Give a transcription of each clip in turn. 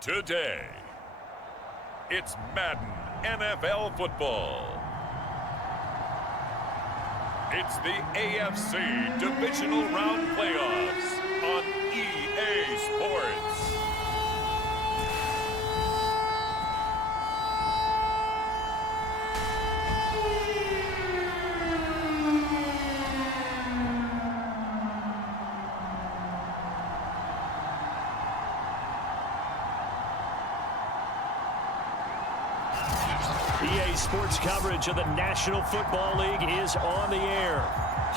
Today, it's Madden NFL football. It's the AFC Divisional Round Playoffs on EA Sports. EA Sports coverage of the National Football League is on the air.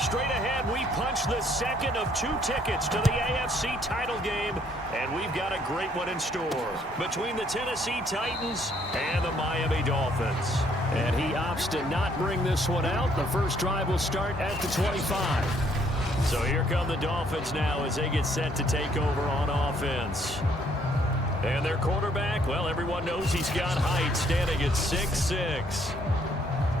Straight ahead, we punch the second of 2 tickets to the AFC title game, and we've got a great one in store between the Tennessee Titans and the Miami Dolphins. And he opts to not bring this one out. The first drive will start at the 25. So here come the Dolphins now as they get set to take over on offense. And their quarterback, well, everyone knows he's got height, standing at 6'6".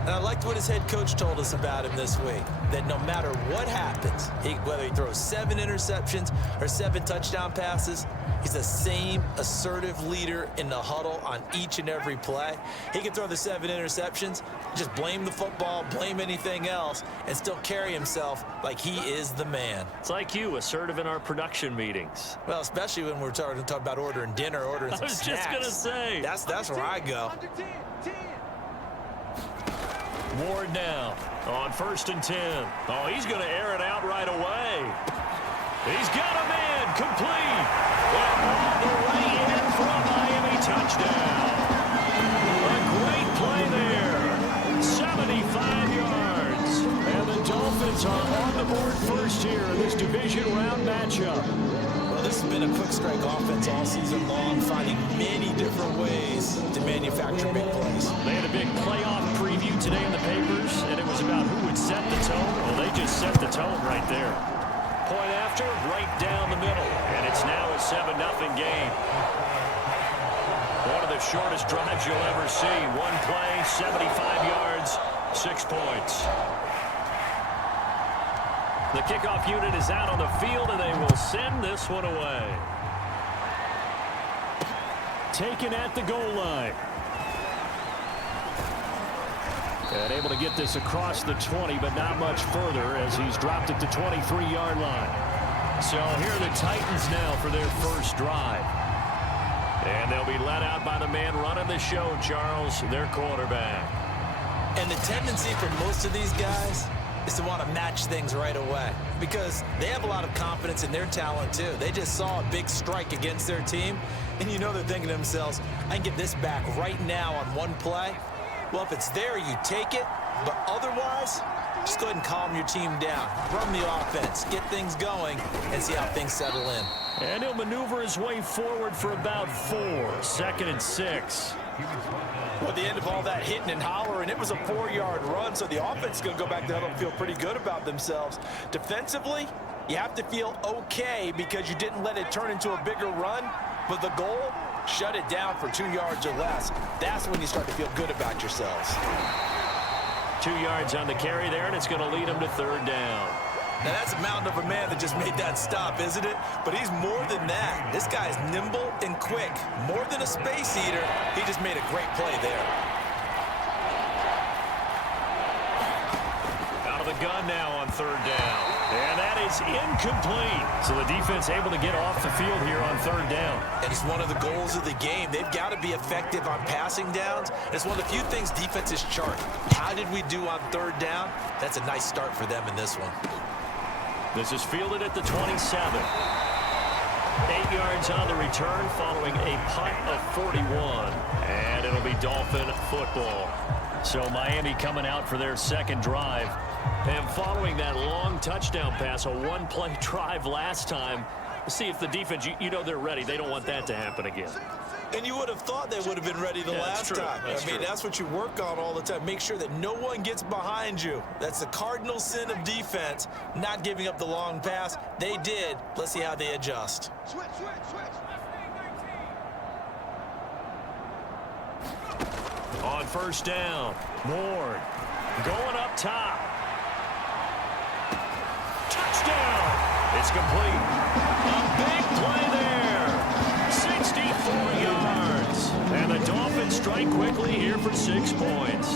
And I liked what his head coach told us about him this week, that no matter what happens, whether he throws 7 interceptions or 7 touchdown passes, he's the same assertive leader in the huddle on each and every play. He can throw the 7 interceptions, just blame the football, blame anything else, and still carry himself like he is the man. It's like you, assertive in our production meetings. Well, especially when we're talking about ordering dinner, ordering some snacks. I was just going to say. That's where I go. Ward now on 1st and 10. Oh, he's going to air it out right away. He's got a man complete. And on the way in for a Miami touchdown. A great play there. 75 yards. And the Dolphins are on the board first here in this division round matchup. Well, this has been a quick strike offense all season long, finding many different ways to manufacture big plays. They had a big playoff preview today in the papers, and it was about who would set the tone. Well, they just set the tone right there. Point after, right down the middle, and it's now a 7-0 game. One of the shortest drives you'll ever see. One play, 75 yards, 6 points. The kickoff unit is out on the field, and they will send this one away. Taken at the goal line. And able to get this across the 20, but not much further as he's dropped at the 23-yard line. So here are the Titans now for their first drive. And they'll be let out by the man running the show, Charles, their quarterback. And the tendency for most of these guys is to want to match things right away because they have a lot of confidence in their talent too. They just saw a big strike against their team, and you know they're thinking to themselves, I can get this back right now on one play. Well, if it's there, you take it, but otherwise, just go ahead and calm your team down. Run the offense, get things going, and see how things settle in. And he'll maneuver his way forward for about 4. 2nd and 6. Well, at the end of all that hitting and hollering, it was a 4-yard run, so the offense is going to go back to huddle and feel pretty good about themselves. Defensively, you have to feel okay because you didn't let it turn into a bigger run, but the goal, shut it down for 2 yards or less. That's when you start to feel good about yourselves. 2 yards on the carry there, and it's going to lead them to 3rd down. Now, that's a mountain of a man that just made that stop, isn't it? But he's more than that. This guy's nimble and quick. More than a space eater, he just made a great play there. Out of the gun now on 3rd down. And that is incomplete. So the defense able to get off the field here on 3rd down. And it's one of the goals of the game. They've got to be effective on passing downs. It's one of the few things defenses chart. How did we do on 3rd down? That's a nice start for them in this one. This is fielded at the 27. 8 yards on the return following a punt of 41. And it'll be Dolphin football. So Miami coming out for their second drive. And following that long touchdown pass, a one-play drive last time, see if the defense, you know they're ready. They don't want that to happen again. And you would have thought they would have been ready the last time. I mean, that's what you work on all the time. Make sure that no one gets behind you. That's the cardinal sin of defense, not giving up the long pass. They did. Let's see how they adjust. Switch. On 1st down, Ward going up top. Touchdown! It's complete. A big play there. 64 yards. and strike quickly here for 6 points.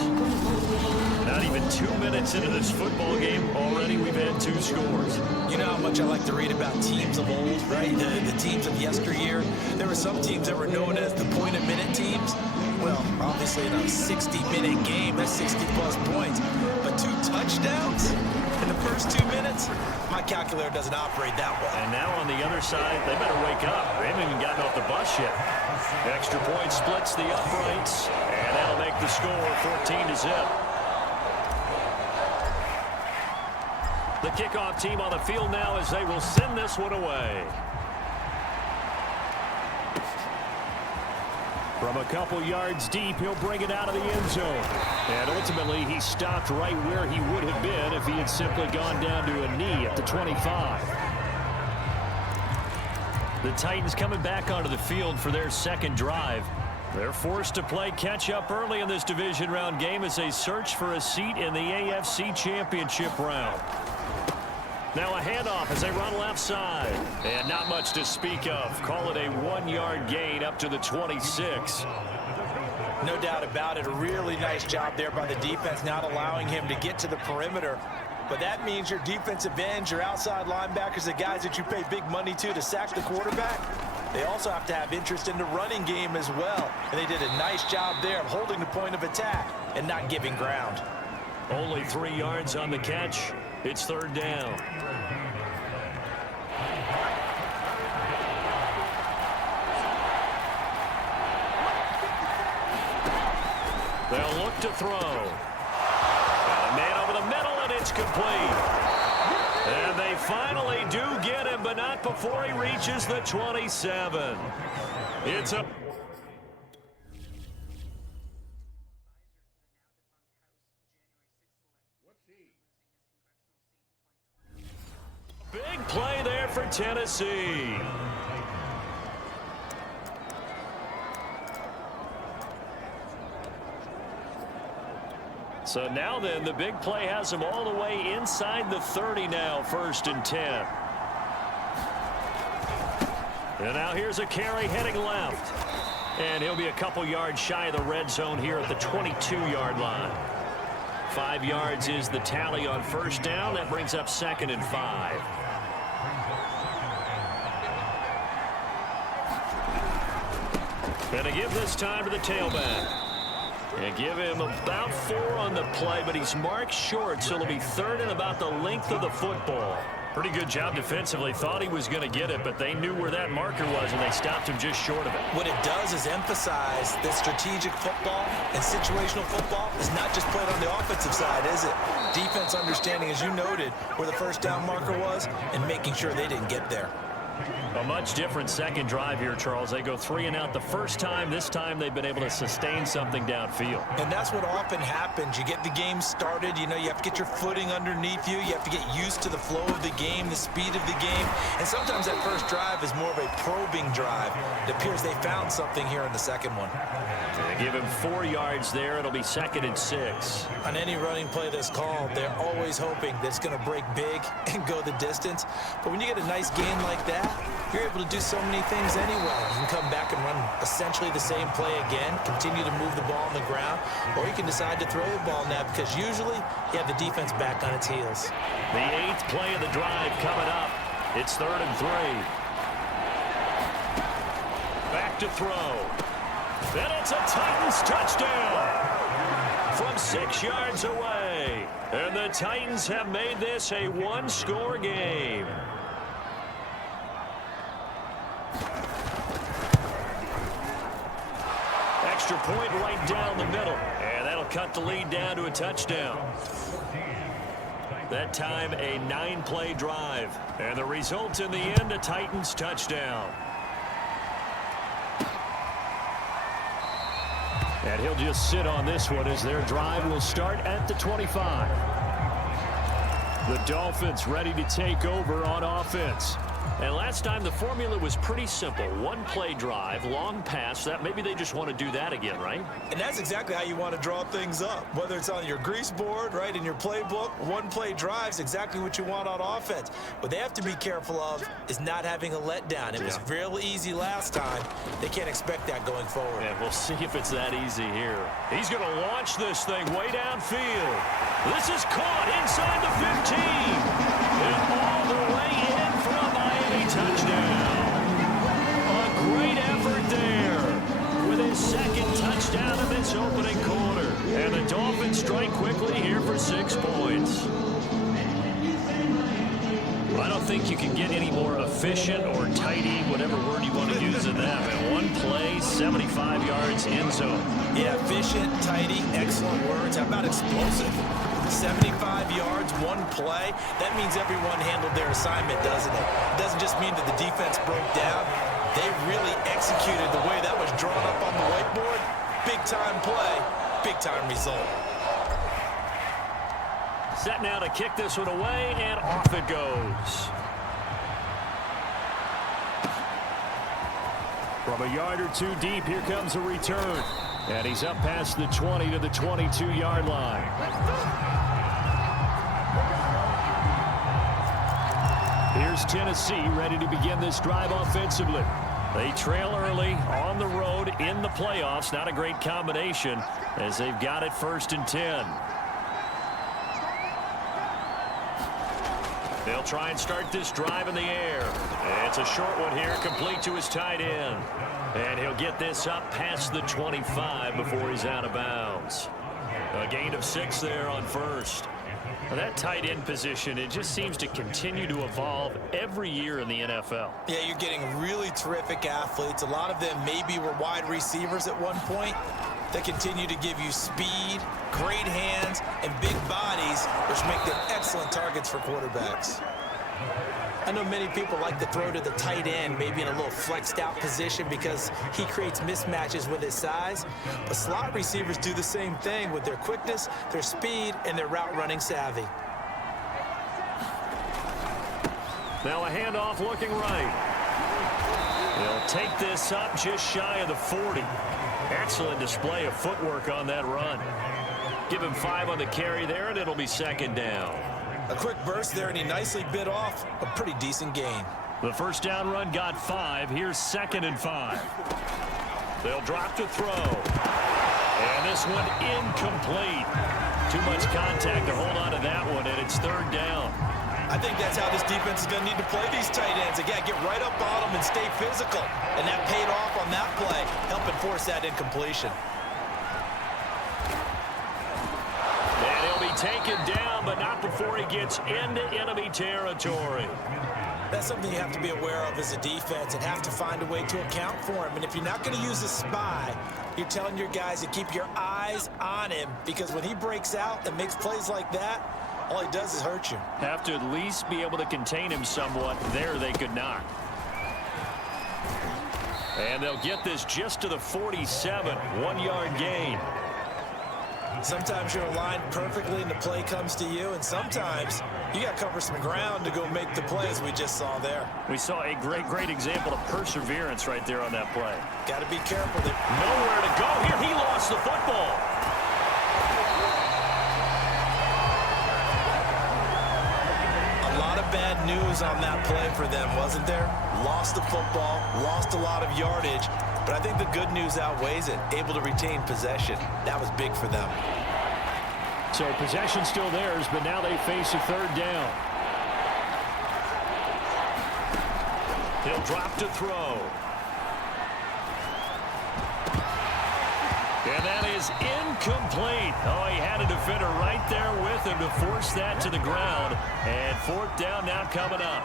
Not even 2 minutes into this football game, already we've had 2 scores. You know how much I like to read about teams of old, right? The teams of yesteryear. There were some teams that were known as the point-a-minute teams. Well, obviously in a 60-minute game, that's 60-plus points. But 2 touchdowns in the first 2 minutes? My calculator doesn't operate that way. And now on the other side, they better wake up. They haven't even gotten off the bus yet. Extra point splits the uprights, and that'll make the score 14-0. The kickoff team on the field now as they will send this one away. From a couple yards deep, he'll bring it out of the end zone. And ultimately, he stopped right where he would have been if he had simply gone down to a knee at the 25. The Titans coming back onto the field for their second drive. They're forced to play catch-up early in this division round game as they search for a seat in the AFC Championship round. Now a handoff as they run left side. And not much to speak of. Call it a 1-yard gain up to the 26. No doubt about it. A really nice job there by the defense, not allowing him to get to the perimeter. But that means your defensive ends, your outside linebackers, the guys that you pay big money to sack the quarterback, they also have to have interest in the running game as well. And they did a nice job there of holding the point of attack and not giving ground. Only 3 yards on the catch. It's third down. They'll look to throw. Got a man over the middle, and it's complete. And they finally do get him, but not before he reaches the 27. It's a big play there for Tennessee. So now then, the big play has him all the way inside the 30 now, 1st and 10. And now here's a carry heading left. And he'll be a couple yards shy of the red zone here at the 22-yard line. 5 yards is the tally on first down. That brings up 2nd and 5. Gonna give this time to the tailback. And give him about 4 on the play, but he's marked short, so it'll be 3rd and about the length of the football. Pretty good job defensively. Thought he was going to get it, but they knew where that marker was, and they stopped him just short of it. What it does is emphasize that strategic football and situational football is not just played on the offensive side, is it? Defense understanding, as you noted, where the first down marker was and making sure they didn't get there. A much different second drive here, Charles. They go 3 and out the first time. This time they've been able to sustain something downfield. And that's what often happens. You get the game started. You know, you have to get your footing underneath you. You have to get used to the flow of the game, the speed of the game. And sometimes that first drive is more of a probing drive. It appears they found something here in the second one. They give him 4 yards there. It'll be 2nd and 6. On any running play that's called, they're always hoping that it's going to break big and go the distance. But when you get a nice gain like that, you're able to do so many things anyway. You can come back and run essentially the same play again, continue to move the ball on the ground, or you can decide to throw the ball now because usually you have the defense back on its heels. The 8th play of the drive coming up. It's 3rd and 3. Back to throw. And it's a Titans touchdown from 6 yards away. And the Titans have made this a 1-score game. Extra point right down the middle. And that'll cut the lead down to a touchdown. That time a 9-play drive. And the result in the end, a Titans touchdown. And he'll just sit on this one as their drive will start at the 25. The Dolphins ready to take over on offense. And last time the formula was pretty simple. One play drive, long pass. That maybe they just want to do that again, right? And that's exactly how you want to draw things up. Whether it's on your grease board, right, in your playbook, one play drive is exactly what you want on offense. What they have to be careful of is not having a letdown. It was real easy last time. They can't expect that going forward. And we'll see if it's that easy here. He's going to launch this thing way downfield. This is caught inside the 15. And all the way in for a Miami touchdown. A great effort there with his second touchdown of this opening quarter. And the Dolphins strike quickly here for 6 points. I don't think you can get any more efficient or tidy, whatever word you want to use in that. And one play, 75 yards end zone. Yeah, efficient, tidy, excellent words. How about explosive? 75 yards, one play. That means everyone handled their assignment, doesn't it? It doesn't just mean that the defense broke down. They really executed the way that was drawn up on the whiteboard. Big-time play, big-time result. Set now to kick this one away, and off it goes. From a yard or two deep, here comes a return. And he's up past the 20 to the 22-yard line. Here's Tennessee ready to begin this drive offensively. They trail early on the road in the playoffs. Not a great combination as they've got it 1st and 10. They'll try and start this drive in the air. It's a short one here, complete to his tight end. And he'll get this up past the 25 before he's out of bounds. A gain of 6 there on first. Now that tight end position, it just seems to continue to evolve every year in the NFL. Yeah, you're getting really terrific athletes. A lot of them maybe were wide receivers at one point. They continue to give you speed, great hands, and big bodies, which make them excellent targets for quarterbacks. I know many people like to throw to the tight end, maybe in a little flexed out position because he creates mismatches with his size. But slot receivers do the same thing with their quickness, their speed, and their route running savvy. Now a handoff looking right. He'll take this up just shy of the 40. Excellent display of footwork on that run. Give him 5 on the carry there, and it'll be 2nd down. A quick burst there, and he nicely bit off a pretty decent gain. The first down run got 5. Here's 2nd and 5. They'll drop to throw. And this one incomplete. Too much contact to hold on to that one, and it's 3rd down. I think that's how this defense is going to need to play these tight ends. Again, get right up on them and stay physical. And that paid off on that play, helping force that incompletion. And he'll be taken down, but not before he gets into enemy territory. That's something you have to be aware of as a defense and have to find a way to account for him. And if you're not going to use a spy, you're telling your guys to keep your eyes on him, because when he breaks out and makes plays like that, all he does is hurt you. Have to at least be able to contain him somewhat. There they could not. And they'll get this just to the 47. 1-yard gain. Sometimes you're aligned perfectly and the play comes to you, and sometimes you got to cover some ground to go make the play, as we just saw there. We saw a great example of perseverance right there on that play. Got to be careful. Nowhere to go here. He lost the football. Bad news on that play for them, wasn't there? Lost the football, lost a lot of yardage, but I think the good news outweighs it. Able to retain possession. That was big for them. So possession still theirs, but now they face a 3rd down. He'll drop to throw. And that is incomplete. Oh, he had a defender right there with him to force that to the ground. And 4th down now coming up.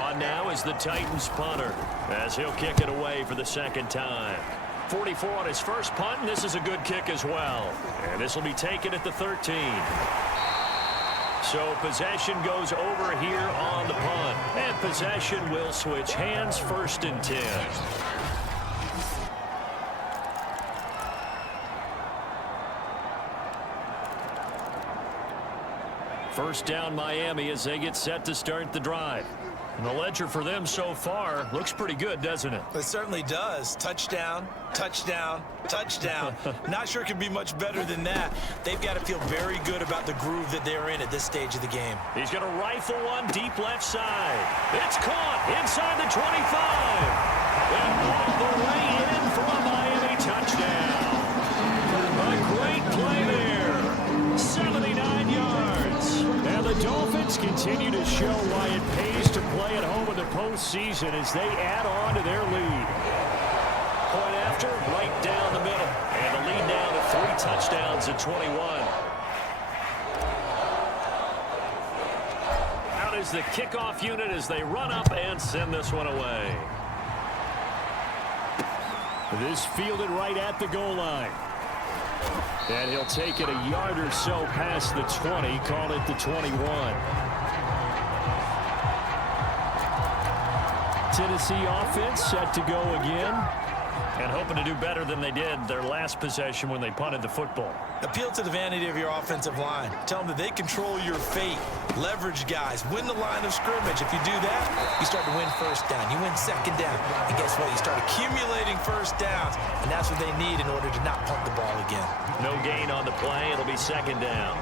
On now is the Titans punter as he'll kick it away for the 2nd time. 44 on his first punt, and this is a good kick as well. And this will be taken at the 13. So possession goes over here on the punt. And possession will switch hands, 1st and 10. First down Miami as they get set to start the drive. And the ledger for them so far looks pretty good, doesn't it? It certainly does. Touchdown, touchdown, touchdown. Not sure it can be much better than that. They've got to feel very good about the groove that they're in at this stage of the game. He's going to rifle one deep left side. It's caught inside the 25. And all the way in for a Miami touchdown. A great play there. 79 yards. And the Dolphins continue to show why it pays to play at home in the postseason as they add on to their lead. Point after, right down the middle. And the lead down to 3 touchdowns at 21. Out is the kickoff unit as they run up and send this one away. This fielded right at the goal line. And he'll take it a yard or so past the 20, call it the 21. Tennessee offense set to go again. And hoping to do better than they did their last possession when they punted the football. Appeal to the vanity of your offensive line. Tell them that they control your fate. Leverage guys. Win the line of scrimmage. If you do that, you start to win first down. You win second down. And guess what? You start accumulating first downs. And that's what they need in order to not punt the ball again. No gain on the play. It'll be second down.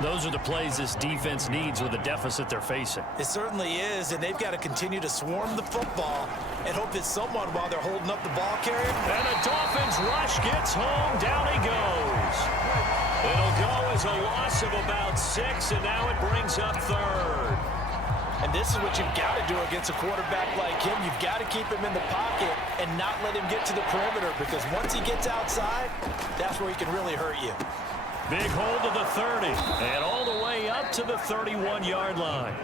Those are the plays this defense needs with the deficit they're facing. It certainly is, and they've got to continue to swarm the football and hope that someone, while they're holding up the ball carrier. And the Dolphins rush gets home. Down he goes. It'll go as a loss of about 6, and now it brings up third. And this is what you've got to do against a quarterback like him. You've got to keep him in the pocket and not let him get to the perimeter, because once he gets outside, that's where he can really hurt you. Big hold of the 30, and all the way up to the 31-yard line.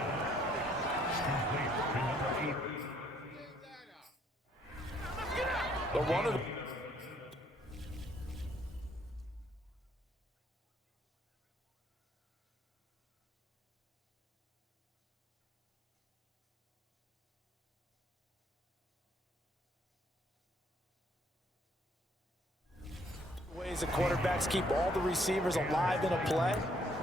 But one of the ways that quarterbacks keep all the receivers alive in a play.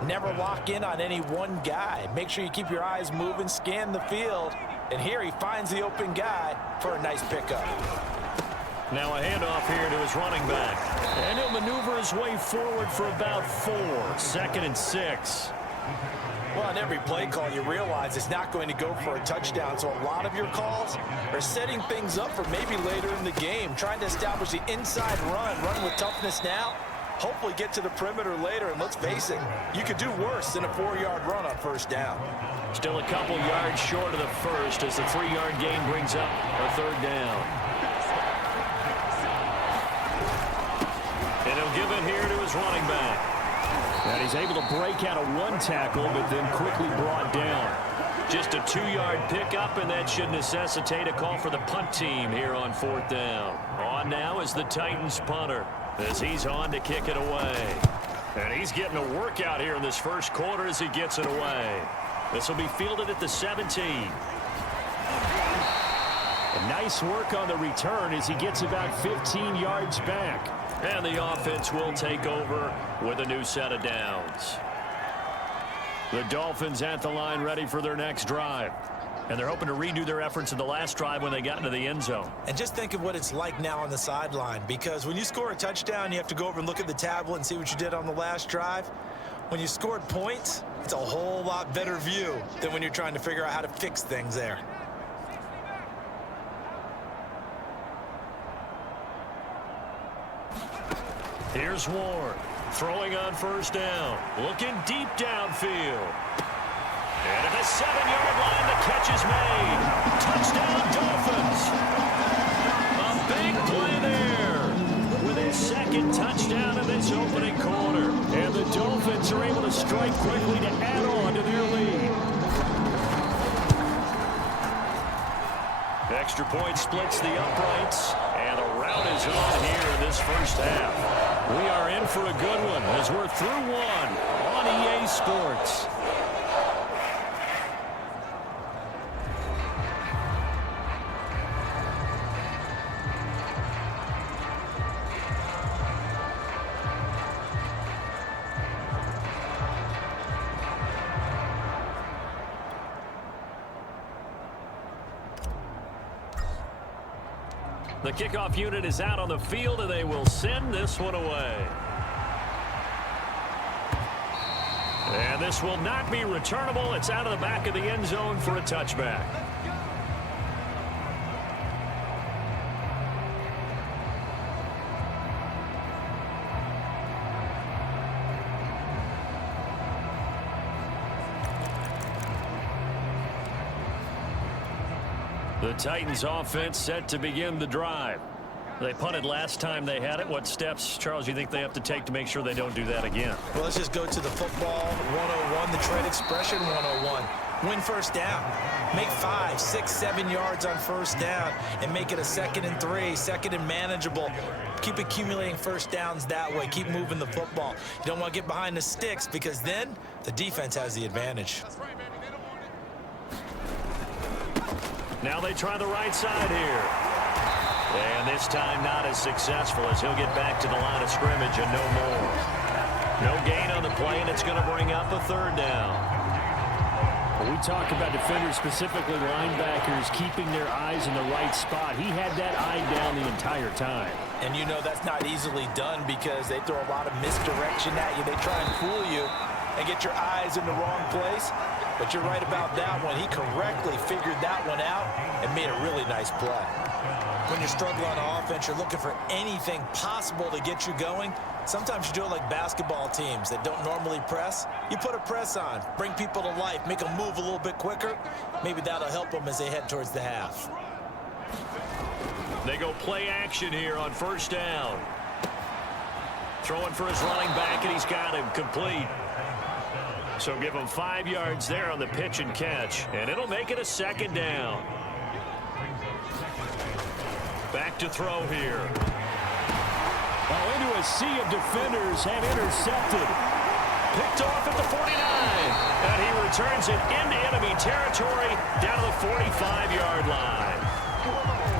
Never lock in on any one guy. Make sure you keep your eyes moving, scan the field. And here he finds the open guy for a nice pickup. Now a handoff here to his running back. And he'll maneuver his way forward for about 4. 2nd and 6. Well, on every play call, you realize it's not going to go for a touchdown. So a lot of your calls are setting things up for maybe later in the game, trying to establish the inside run with toughness now, hopefully get to the perimeter later. And let's face it, you could do worse than a 4-yard run on first down. Still a couple yards short of the first as the 3-yard gain brings up a 3rd down. And he'll give it here to his running back. And he's able to break out of 1 tackle, but then quickly brought down. Just a 2-yard pickup, and that should necessitate a call for the punt team here on 4th down. On now is the Titans punter as he's on to kick it away. And he's getting a workout here in this first quarter as he gets it away. This will be fielded at the 17. And nice work on the return as he gets about 15 yards back. And the offense will take over with a new set of downs. The Dolphins at the line ready for their next drive. And they're hoping to redo their efforts in the last drive when they got into the end zone. And just think of what it's like now on the sideline, because when you score a touchdown, you have to go over and look at the tablet and see what you did on the last drive. When you scored points, it's a whole lot better view than when you're trying to figure out how to fix things there. Here's Ward, throwing on first down, looking deep downfield. And at the 7-yard line, the catch is made. Touchdown, Dolphins. A big play there with his 2nd touchdown in this opening quarter. And the Dolphins are able to strike quickly to add on to their lead. Extra point splits the uprights, and the route is on here in this first half. We are in for a good one as we're through 1 on EA Sports. The kickoff unit is out on the field, and they will send this one away. And this will not be returnable. It's out of the back of the end zone for a touchback. The Titans offense set to begin the drive. They punted last time they had it. What steps, Charles, do you think they have to take to make sure they don't do that again? Well, let's just go to the football 101, the trade expression 101. Win first down. Make 5, 6, 7 yards on first down and make it a 2nd and 3, 2nd and manageable. Keep accumulating first downs that way. Keep moving the football. You don't want to get behind the sticks because then the defense has the advantage. Now they try the right side here. And this time not as successful as he'll get back to the line of scrimmage and no more. No gain on the play, and it's going to bring up a 3rd down. When we talk about defenders, specifically linebackers, keeping their eyes in the right spot, he had that eye down the entire time. And you know that's not easily done because they throw a lot of misdirection at you. They try and fool you and get your eyes in the wrong place. But you're right about that one. He correctly figured that one out and made a really nice play. When you're struggling on offense, you're looking for anything possible to get you going. Sometimes you do it like basketball teams that don't normally press. You put a press on, bring people to life, make them move a little bit quicker. Maybe that'll help them as they head towards the half. They go play action here on first down. Throwing for his running back, and he's got him complete. So give him 5 yards there on the pitch and catch, and it'll make it a 2nd down. Back to throw here. Oh, into a sea of defenders have intercepted. Picked off at the 49. And he returns it into enemy territory down to the 45-yard line.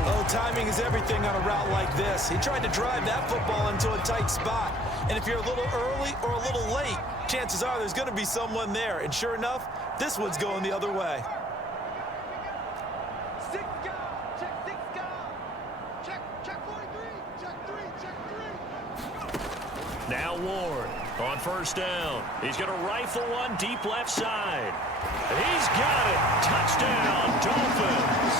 Oh, timing is everything on a route like this. He tried to drive that football into a tight spot. And if you're a little early or a little late, chances are there's going to be someone there. And sure enough, this one's going the other way. Now Ward on first down. He's going to rifle one deep left side. He's got it. Touchdown, Dolphins.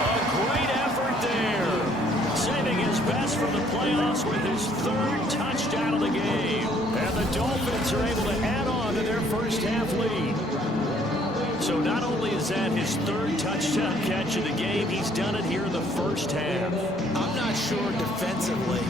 A great effort there. Saving his best for the playoffs with his 3rd touchdown of the game. And the Dolphins are able to add on to their first half lead. So not only is that his 3rd touchdown catch of the game, he's done it here in the first half. I'm not sure defensively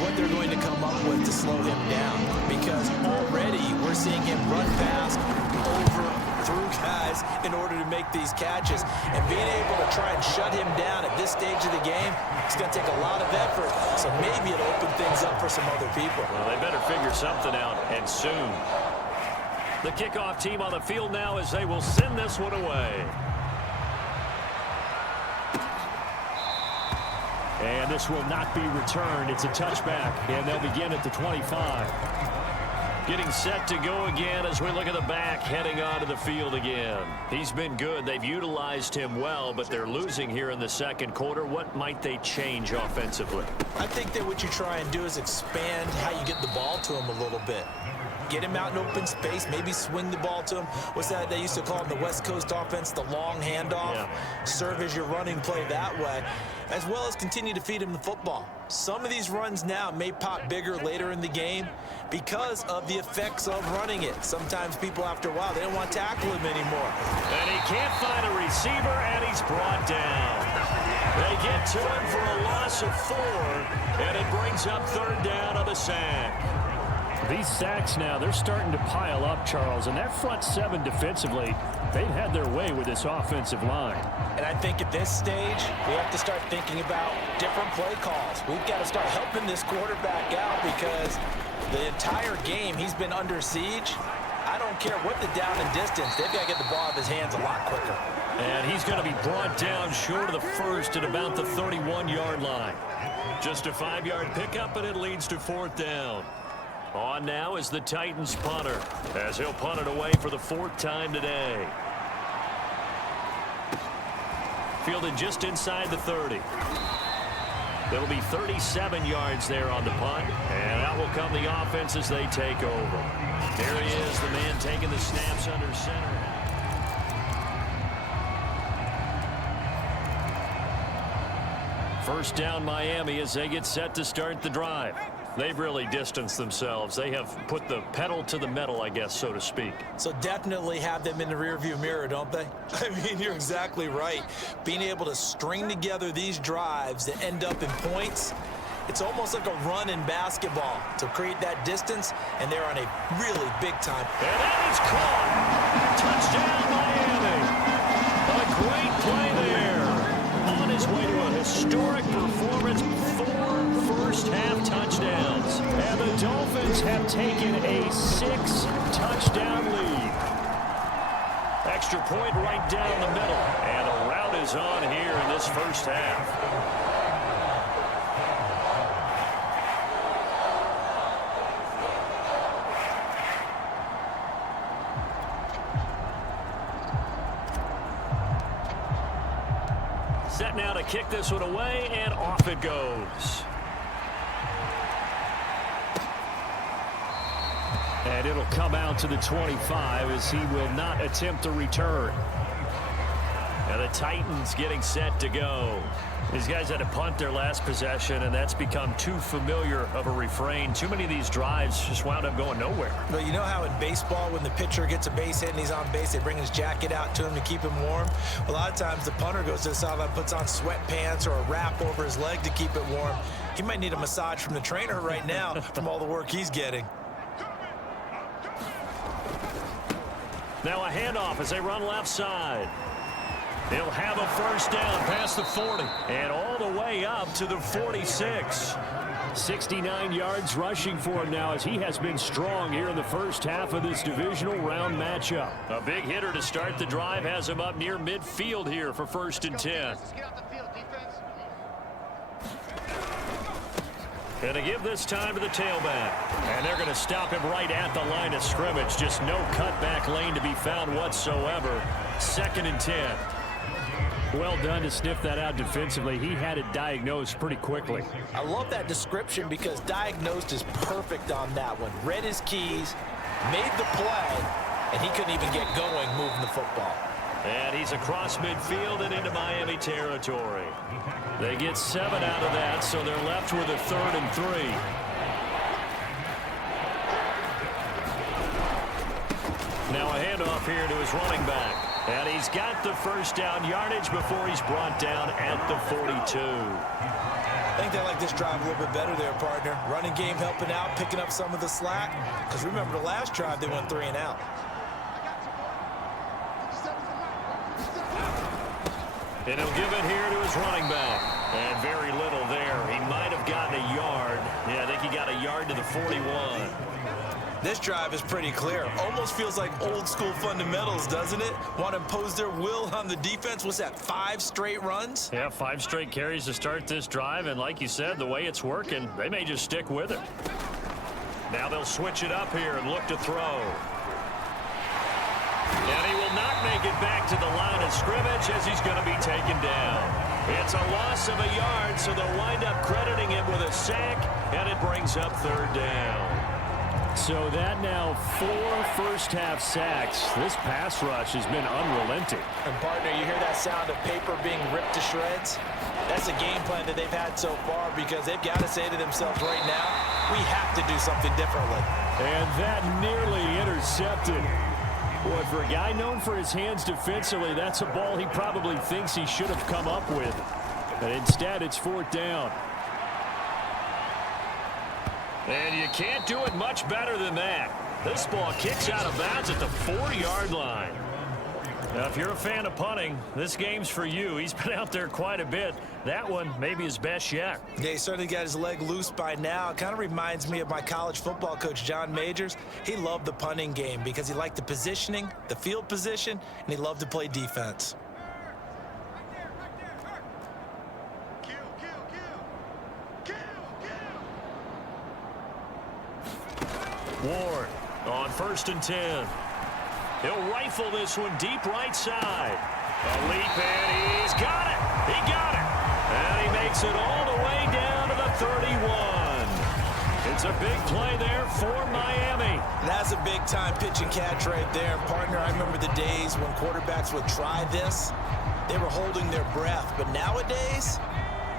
what they're going to come up with to slow him down because already we're seeing him run fast over through guys in order to make these catches. And being able to try and shut him down at this stage of the game, it's going to take a lot of effort. So maybe it'll open things up for some other people. Well, they better figure something out, and soon. The kickoff team on the field now as they will send this one away. And this will not be returned. It's a touchback, and they'll begin at the 25. Getting set to go again as we look at the back, heading onto the field again. He's been good. They've utilized him well, but they're losing here in the 2nd quarter. What might they change offensively? I think that what you try and do is expand how you get the ball to him a little bit. Get him out in open space, maybe swing the ball to him. What's that they used to call in the West Coast offense, the long handoff? Yeah. Serve as your running play that way, as well as continue to feed him the football. Some of these runs now may pop bigger later in the game because of the effects of running it. Sometimes people, after a while, they don't want to tackle him anymore. And he can't find a receiver, and he's brought down. They get to him for a loss of 4, and it brings up 3rd down on the sack. These sacks now, they're starting to pile up, Charles, and that front 7 defensively, they've had their way with this offensive line. And I think at this stage, we have to start thinking about different play calls. We've got to start helping this quarterback out because the entire game he's been under siege. I don't care what the down and distance, they've got to get the ball out of his hands a lot quicker. And he's going to be brought down short of the first at about the 31-yard line. Just a 5-yard pickup, and it leads to 4th down. On now is the Titans punter, as he'll punt it away for the 4th time today. Fielded just inside the 30. It'll be 37 yards there on the punt, and out will come the offense as they take over. There he is, the man taking the snaps under center. First down Miami as they get set to start the drive. They've really distanced themselves. They have put the pedal to the metal, I guess, so to speak. So definitely have them in the rearview mirror, don't they? I mean, you're exactly right. Being able to string together these drives that end up in points, it's almost like a run in basketball to create that distance, and they're on a really big time. And that is caught. Touchdown, Miami. A great play there. On his way to a historic performance, 4 first-half touchdowns. And the Dolphins have taken a 6-touchdown lead. Extra point right down the middle. And a rout is on here in this first half. Set now to kick this one away, and off it goes. And it'll come out to the 25 as he will not attempt a return. And the Titans getting set to go. These guys had to punt their last possession, and that's become too familiar of a refrain. Too many of these drives just wound up going nowhere. But you know how in baseball, when the pitcher gets a base hit and he's on base, they bring his jacket out to him to keep him warm? A lot of times the punter goes to the sideline, puts on sweatpants or a wrap over his leg to keep it warm. He might need a massage from the trainer right now from all the work he's getting. Now a handoff as they run left side. They'll have a first down past the 40 and all the way up to the 46. 69 yards rushing for him now as he has been strong here in the first half of this divisional round matchup. A big hitter to start the drive has him up near midfield here for 1st and 10. Going to give this time to the tailback. And they're going to stop him right at the line of scrimmage. Just no cutback lane to be found whatsoever. 2nd and 10. Well done to sniff that out defensively. He had it diagnosed pretty quickly. I love that description because diagnosed is perfect on that one. Read his keys, made the play, and he couldn't even get going moving the football. And he's across midfield and into Miami territory. They get 7 out of that, so they're left with a 3rd and 3. Now a handoff here to his running back. And he's got the first down yardage before he's brought down at the 42. I think they like this drive a little bit better there, partner. Running game helping out, picking up some of the slack. Because remember the last drive, they went 3 and out. And he'll give it here to his running back. And very little there. He might have gotten a yard. Yeah, I think he got a yard to the 41. This drive is pretty clear. Almost feels like old school fundamentals, doesn't it? Want to impose their will on the defense. What's that, 5 straight runs? Yeah, 5 straight carries to start this drive. And like you said, the way it's working, they may just stick with it. Now they'll switch it up here and look to throw. And he will not make it back to the line of scrimmage as he's going to be taken down. It's a loss of a yard, so they'll wind up crediting him with a sack, and it brings up 3rd down. So that now 4 first-half sacks. This pass rush has been unrelenting. And, partner, you hear that sound of paper being ripped to shreds? That's a game plan that they've had so far because they've got to say to themselves right now, we have to do something differently. And that nearly intercepted. Boy, for a guy known for his hands defensively, that's a ball he probably thinks he should have come up with. But instead, it's 4th down. And you can't do it much better than that. This ball kicks out of bounds at the 4-yard line. Now, if you're a fan of punting, this game's for you. He's been out there quite a bit. That one may be his best yet. Yeah, he certainly got his leg loose by now. It kind of reminds me of my college football coach, John Majors. He loved the punting game because he liked the positioning, the field position, and he loved to play defense. Ward on 1st and 10. He'll rifle this one deep right side. A leap, and he's got it. He got it. And he makes it all the way down It's a big play there for Miami. That's a big-time pitch and catch right there. Partner, I remember the days when quarterbacks would try this. They were holding their breath. But nowadays,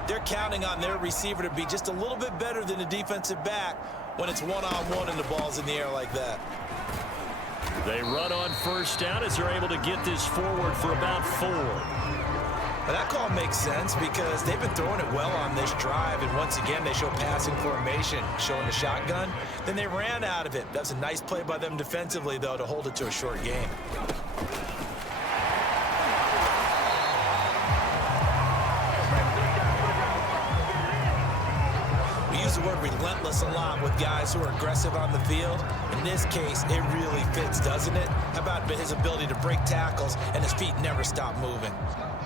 they're counting on their receiver to be just a little bit better than the defensive back when it's one-on-one and the ball's in the air like that. They run on first down as they're able to get this forward for about 4. Now that call makes sense because they've been throwing it well on this drive, and once again they show passing formation, showing the shotgun. Then they ran out of it. That's a nice play by them defensively, though, to hold it to a short game. We use the word relentless a lot with guys who are aggressive on the field. In this case, it really fits, doesn't it? How about his ability to break tackles and his feet never stop moving?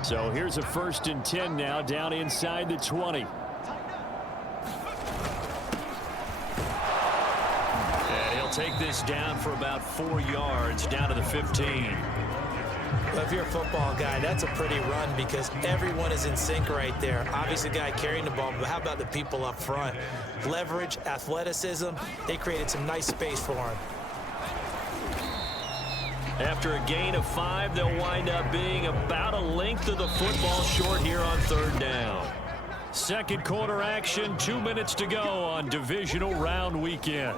So here's a 1st and 10 now, down inside the 20. And he'll take this down for about 4 yards, down to the 15. Well, if you're a football guy, that's a pretty run because everyone is in sync right there. Obviously, the guy carrying the ball, but how about the people up front? Leverage, athleticism, they created some nice space for him. After a gain of 5, they'll wind up being about a length of the football short here on 3rd down. Second quarter action, 2 minutes to go on divisional round weekend.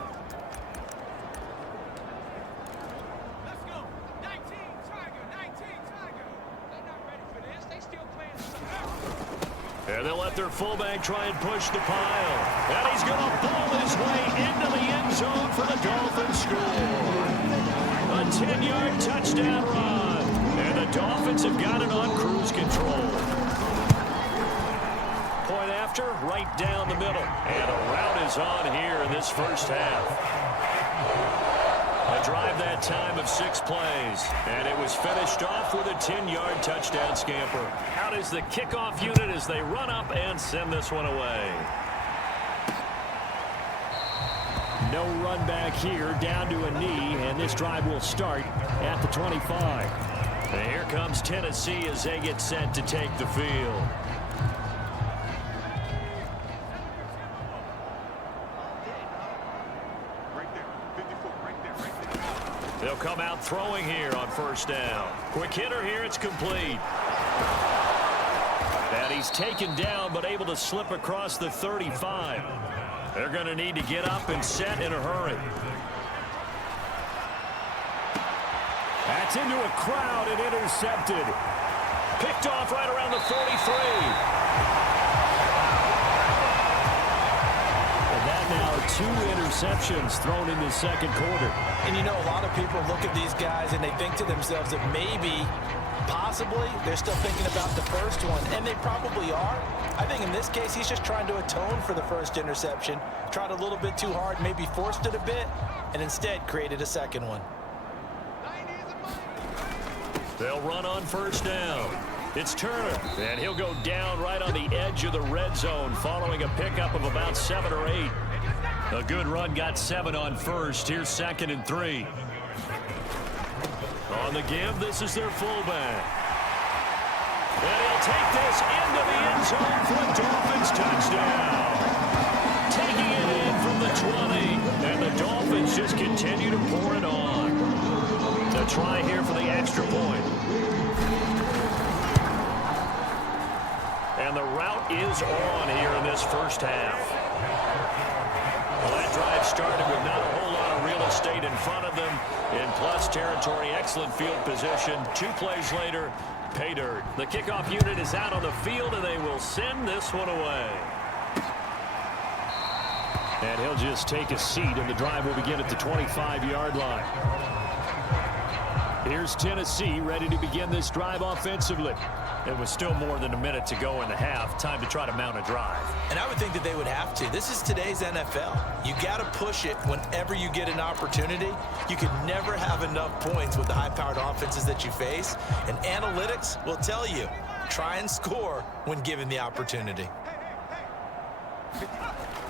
Let's go. 19 Tiger, 19 Tiger. They're not ready for this. They still playing some. And they'll let their fullback try and push the pile. And he's going to ball his way into the end zone for the Dolphins score. A 10-yard touchdown run. And the Dolphins have got it on cruise control. Point after, right down the middle. And a route is on here in this first half. A drive that time of 6 plays. And it was finished off with a 10-yard touchdown scamper. Out is the kickoff unit as they run up and send this one away. No run back here, down to a knee, and this drive will start at the 25. And here comes Tennessee as they get set to take the field. They'll come out throwing here on 1st down. Quick hitter here, it's complete. And he's taken down but able to slip across the 35. They're going to need to get up and set in a hurry. That's into a crowd and intercepted. Picked off right around the 43. And that now 2 interceptions thrown in the second quarter. And you know, a lot of people look at these guys and they think to themselves that maybe, possibly, they're still thinking about the first one, and they probably are. I think in this case, he's just trying to atone for the first interception, tried a little bit too hard, maybe forced it a bit, and instead created a second one. They'll run on 1st down. It's Turner, and he'll go down right on the edge of the red zone following a pickup of about 7 or 8. A good run got 7 on 1st. Here's 2nd and 3. On the give, this is their fullback. And he'll take this into the end zone for a Dolphins touchdown. Taking it in from the 20. And the Dolphins just continue to pour it on. To try here for the extra point. And the route is on here in this first half. Well, that drive started with not a whole lot of real estate in front of them. In plus territory, excellent field position. 2 plays later, pay dirt. The kickoff unit is out on the field, and they will send this one away. And he'll just take a seat, and the drive will begin at the 25-yard line. Here's Tennessee ready to begin this drive offensively. It was still more than a minute to go in the half. Time to try to mount a drive. And I would think that they would have to. This is today's NFL. You got to push it whenever you get an opportunity. You can never have enough points with the high-powered offenses that you face. And analytics will tell you, try and score when given the opportunity.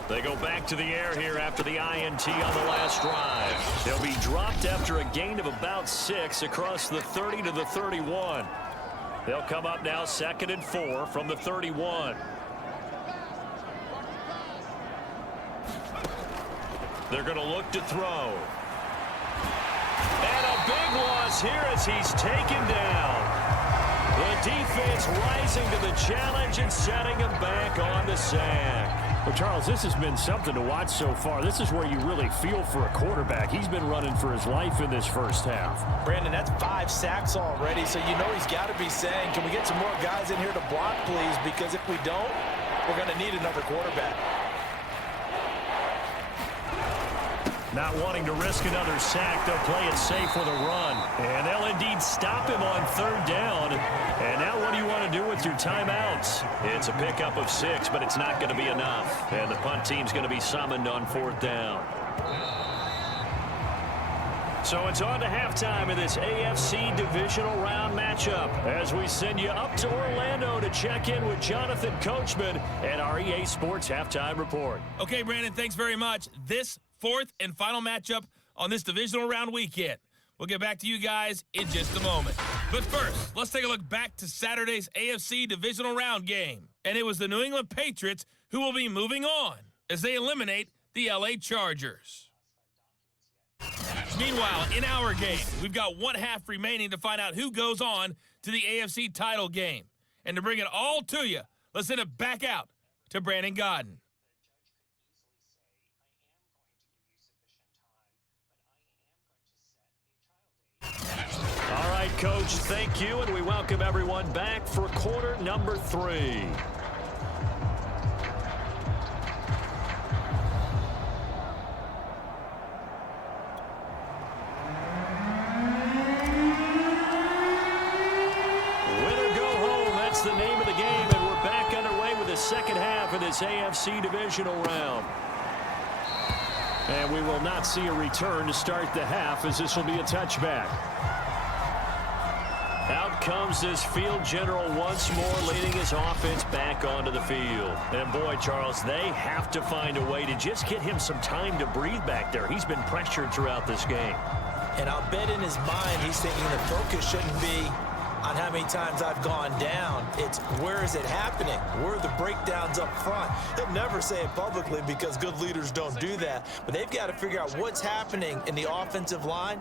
They go back to the air here after the INT on the last drive. They'll be dropped after a gain of about 6 across the 30 to the 31. They'll come up now 2nd and 4 from the 31. They're going to look to throw. And a big loss here as he's taken down. The defense rising to the challenge and setting him back on the sack. Well, Charles, this has been something to watch so far. This is where you really feel for a quarterback. He's been running for his life in this first half. Brandon, that's 5 sacks already, so you know he's got to be saying, can we get some more guys in here to block, please? Because if we don't, we're going to need another quarterback. Not wanting to risk another sack, they'll play it safe with a run. And they'll indeed stop him on 3rd down. And now what do you want to do with your timeouts? It's a pickup of 6, but it's not going to be enough. And the punt team's going to be summoned on 4th down. So it's on to halftime in this AFC Divisional Round matchup as we send you up to Orlando to check in with Jonathan Coachman and our EA Sports Halftime Report. Okay, Brandon, thanks very much. This 4th and final matchup on this Divisional Round weekend. We'll get back to you guys in just a moment. But first, let's take a look back to Saturday's AFC Divisional Round game. And it was the New England Patriots who will be moving on as they eliminate the LA Chargers. Meanwhile, in our game, we've got 1 half remaining to find out who goes on to the AFC title game. And to bring it all to you, let's send it back out to Brandon Godden. All right, Coach, thank you, and we welcome everyone back for quarter number 3. That's the name of the game, and we're back underway with the second half of this AFC Divisional Round. And we will not see a return to start the half, as this will be a touchback. Out comes this field general once more, leading his offense back onto the field. And boy, Charles, they have to find a way to just get him some time to breathe back there. He's been pressured throughout this game. And I'll bet in his mind he's thinking the focus shouldn't be on how many times I've gone down. It's where is it happening? Where are the breakdowns up front? He'll never say it publicly because good leaders don't do that. But they've got to figure out what's happening in the offensive line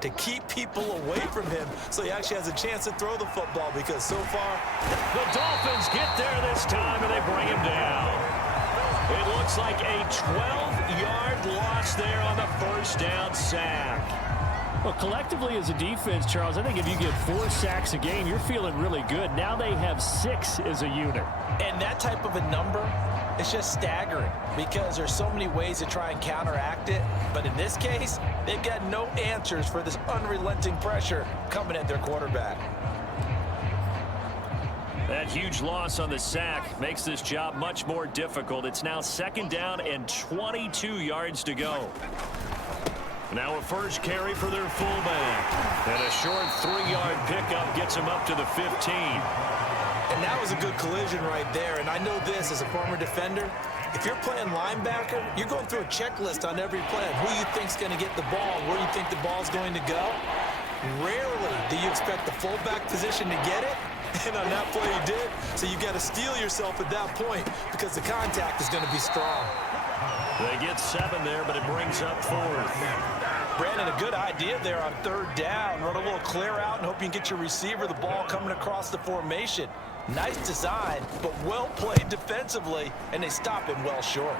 to keep people away from him so he actually has a chance to throw the football, because so far the Dolphins get there this time and they bring him down. It looks like a 12-yard loss there on the first down sack. Well, collectively as a defense, Charles, I think if you get 4 sacks a game, you're feeling really good. Now they have 6 as a unit. And that type of a number is just staggering because there's so many ways to try and counteract it. But in this case, they've got no answers for this unrelenting pressure coming at their quarterback. That huge loss on the sack makes this job much more difficult. It's now 2nd down and 22 yards to go. Now a first carry for their fullback. And a short 3-yard pickup gets him up to the 15. And that was a good collision right there. And I know this as a former defender. If you're playing linebacker, you're going through a checklist on every play. Who you think's going to get the ball, where you think the ball's going to go. Rarely do you expect the fullback position to get it. And on that play he did. So you got to steel yourself at that point because the contact is going to be strong. They get 7 there, but it brings up 4th. Brandon, a good idea there on 3rd down. Run a little clear out and hope you can get your receiver the ball coming across the formation. Nice design, but well played defensively, and they stop him well short.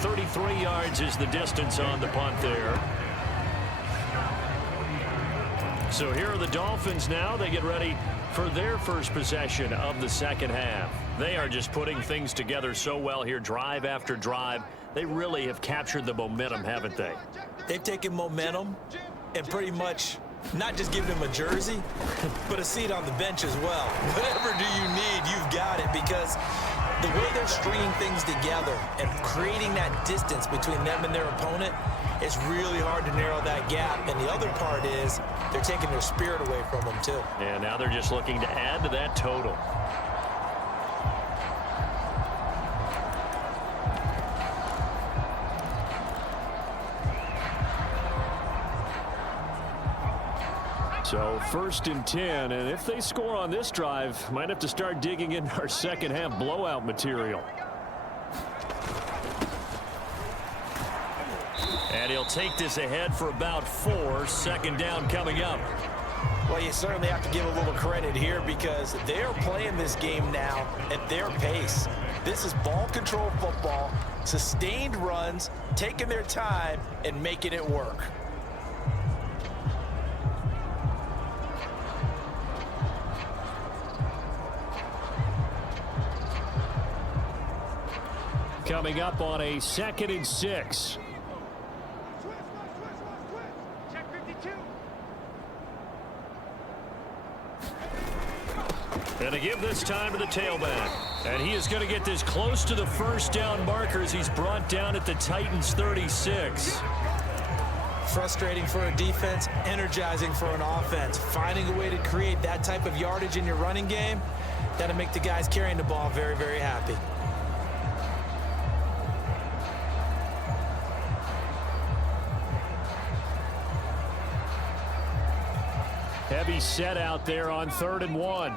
33 yards is the distance on the punt there. So here are the Dolphins now. They get ready for their first possession of the second half. They are just putting things together so well here, drive after drive. They really have captured the momentum, haven't they? They've taken momentum and pretty much not just given him a jersey, but a seat on the bench as well. Whatever do you need, you've got it, because the way they're stringing things together and creating that distance between them and their opponent, it's really hard to narrow that gap. And the other part is they're taking their spirit away from them too. And now they're just looking to add to that total. So 1st and 10, and if they score on this drive, might have to start digging in our second half blowout material. And he'll take this ahead for about 4. Second down coming up. Well, you certainly have to give a little credit here because they're playing this game now at their pace. This is ball control football, sustained runs, taking their time, and making it work. Coming up on a 2nd and 6. Check 52. And to give this time to the tailback. And he is going to get this close to the first down marker as he's brought down at the Titans 36. Frustrating for a defense, energizing for an offense. Finding a way to create that type of yardage in your running game, that'll make the guys carrying the ball very, very happy. Heavy set out there on 3rd and 1.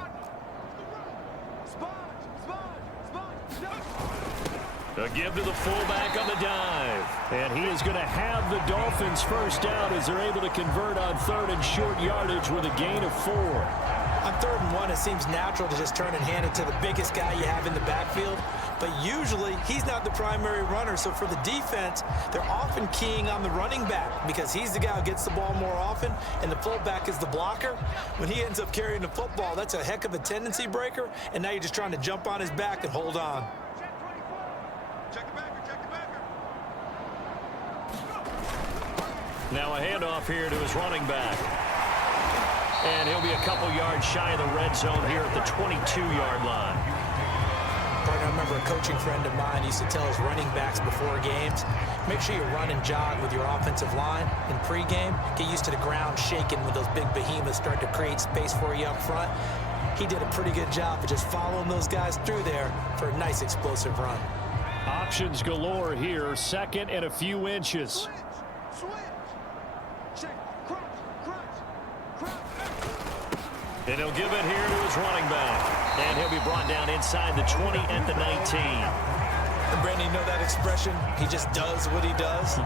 A give to the fullback on the dive. And he is going to have the Dolphins first down as they're able to convert on 3rd and short yardage with a gain of 4. On 3rd and 1, it seems natural to just turn and hand it to the biggest guy you have in the backfield. But usually, he's not the primary runner. So for the defense, they're often keying on the running back because he's the guy who gets the ball more often, and the fullback is the blocker. When he ends up carrying the football, that's a heck of a tendency breaker, and now you're just trying to jump on his back and hold on. Check the backer, check the backer. Now a handoff here to his running back. And he'll be a couple yards shy of the red zone here at the 22-yard line. I remember a coaching friend of mine used to tell his running backs before games, make sure you run and jog with your offensive line in pregame. Get used to the ground shaking when those big behemoths start to create space for you up front. He did a pretty good job of just following those guys through there for a nice explosive run. Options galore here. 2nd and a few inches. Switch. Check. Crunch. And he'll give it here to his running back. And he'll be brought down inside the 20 at the 19. And Brandon, you know that expression? He just does what he does.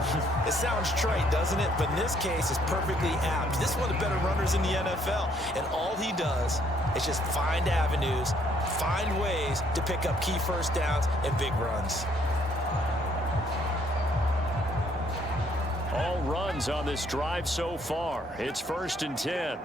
It sounds trite, doesn't it? But in this case, it's perfectly apt. This is one of the better runners in the NFL. And all he does is just find avenues, find ways to pick up key first downs and big runs. All runs on this drive so far. It's 1st and 10.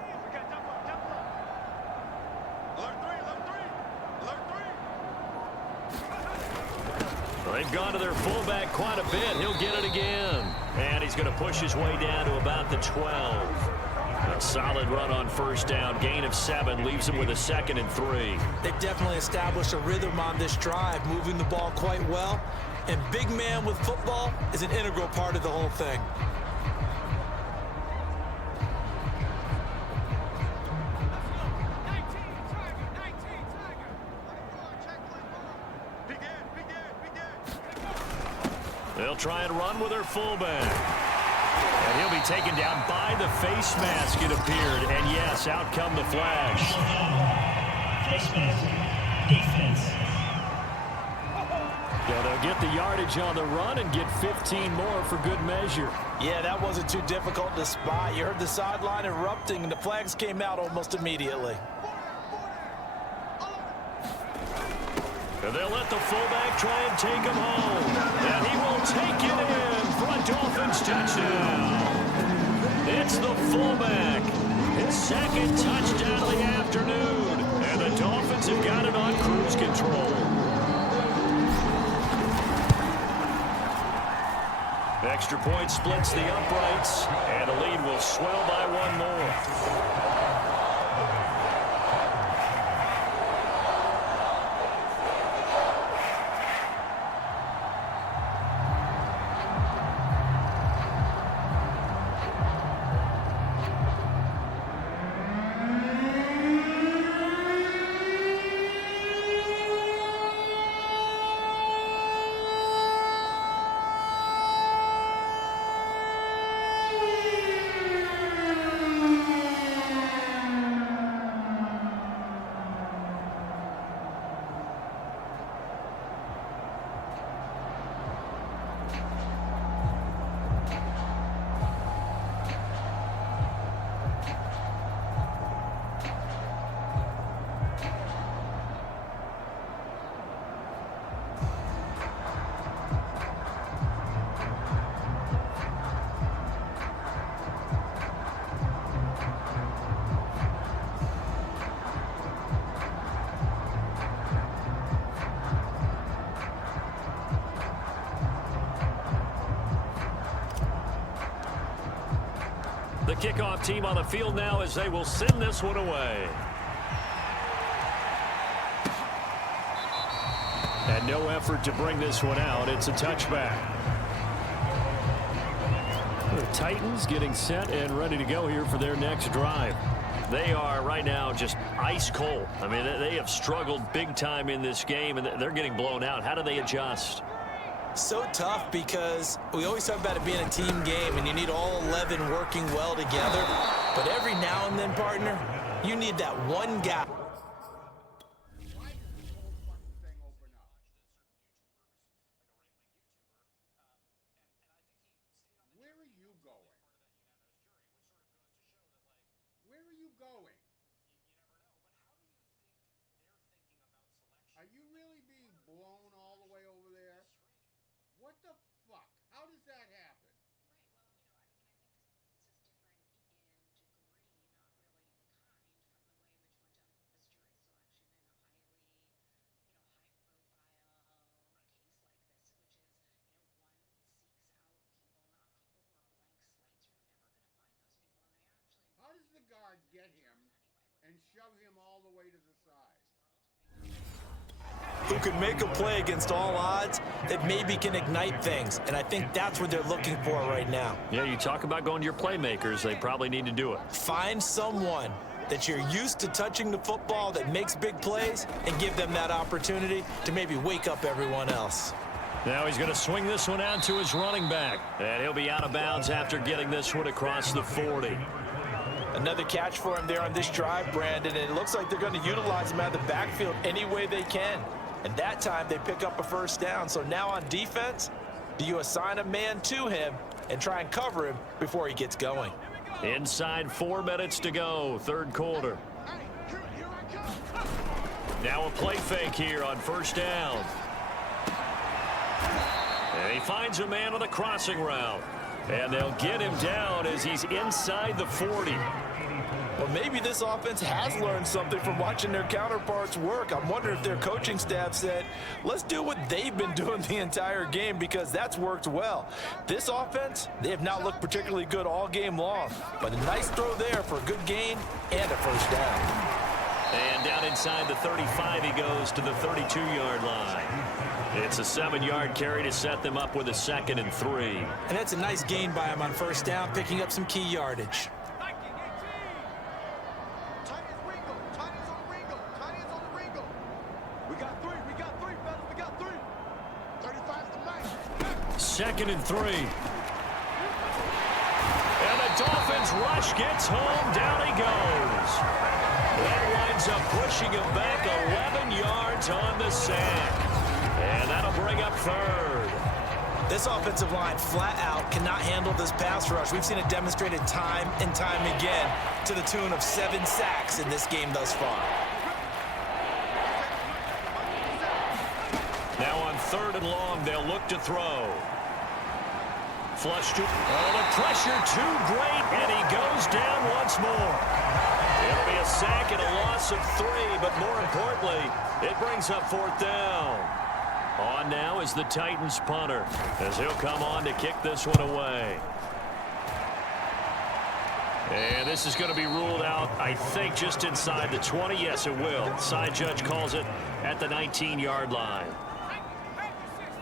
They've gone to their fullback quite a bit. He'll get it again. And he's going to push his way down to about the 12. A solid run on first down. Gain of 7 leaves him with a 2nd and 3. They've definitely established a rhythm on this drive, moving the ball quite well. And big man with football is an integral part of the whole thing. They'll try and run with their fullback. And he'll be taken down by the face mask, it appeared. And yes, out come the flags. Face mask. Defense. So they'll get the yardage on the run and get 15 more for good measure. Yeah, that wasn't too difficult to spot. You heard the sideline erupting, and the flags came out almost immediately. And they'll let the fullback try and take him home. And he will take it in for a Dolphins touchdown. It's the fullback. His 2nd touchdown of the afternoon. And the Dolphins have got it on cruise control. Extra point splits the uprights. And the lead will swell by 1 more. The kickoff team on the field now as they will send this one away. And no effort to bring this one out. It's a touchback. The Titans getting set and ready to go here for their next drive. They are right now just ice cold. I mean, they have struggled big time in this game, and they're getting blown out. How do they adjust? So tough because we always talk about it being a team game, and you need all 11 working well together. But every now and then, partner, you need that one guy. Are you really being blown all the way over there? What the fuck? How does that happen? How does the guard get him and shove him all the way to the side? Who can make a play against all odds that maybe can ignite things. And I think that's what they're looking for right now. Yeah, you talk about going to your playmakers. They probably need to do it. Find someone that you're used to touching the football that makes big plays and give them that opportunity to maybe wake up everyone else. Now he's going to swing this one out to his running back. And he'll be out of bounds after getting this one across the 40. Another catch for him there on this drive, Brandon, and it looks like they're going to utilize him out of the backfield any way they can. And that time they pick up a first down. So now on defense, do you assign a man to him and try and cover him before he gets going? Inside 4 minutes to go, third quarter. Now a play fake here on first down. And he finds a man on a crossing route. And they'll get him down as he's inside the 40. Well, maybe this offense has learned something from watching their counterparts work. I'm wondering if their coaching staff said, let's do what they've been doing the entire game because that's worked well. This offense, they have not looked particularly good all game long. But a nice throw there for a good gain and a first down. And down inside the 35, he goes to the 32-yard line. It's a 7-yard carry to set them up with a 2nd and 3. And that's a nice gain by him on first down, picking up some key yardage. Second and 3. And the Dolphins rush gets home. Down he goes. That winds up pushing him back 11 yards on the sack. And that'll bring up third. This offensive line flat out cannot handle this pass rush. We've seen it demonstrated time and time again to the tune of 7 sacks in this game thus far. Now on 3rd and long, they'll look to throw. Flush to, the pressure too great, and he goes down once more. It'll be a sack and a loss of 3, but more importantly, it brings up 4th down. On now is the Titans punter, as he'll come on to kick this one away. And this is going to be ruled out, I think, just inside the 20. Yes, it will. Side judge calls it at the 19-yard line.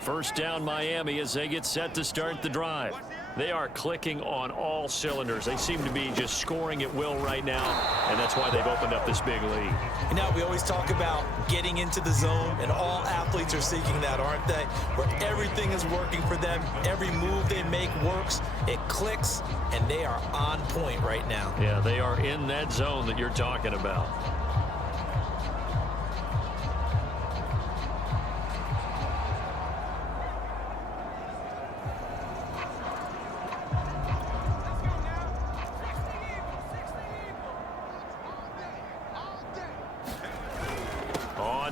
First down Miami as they get set to start the drive. They are clicking on all cylinders. They seem to be just scoring at will right now, and that's why they've opened up this big lead. And now we always talk about getting into the zone, and all athletes are seeking that, aren't they? Where everything is working for them. Every move they make works. It clicks, and they are on point right now. Yeah, they are in that zone that you're talking about.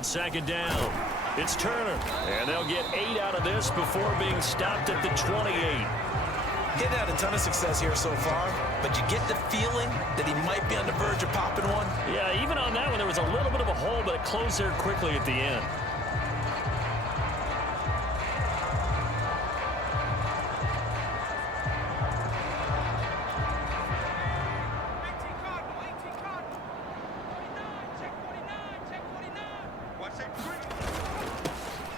Second down. It's Turner. And they'll get 8 out of this before being stopped at the 28. He's had a ton of success here so far, but you get the feeling that he might be on the verge of popping one. Yeah, even on that one, there was a little bit of a hole, but it closed there quickly at the end.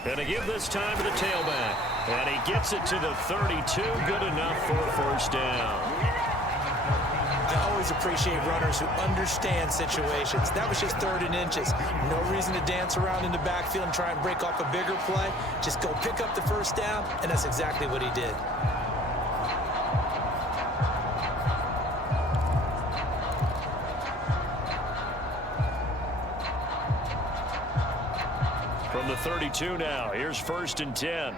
And to give this time to the tailback. And he gets it to the 32. Good enough for a first down. I always appreciate runners who understand situations. That was just 3rd and inches. No reason to dance around in the backfield and try and break off a bigger play. Just go pick up the first down, and that's exactly what he did. From the 32 now, here's 1st and 10.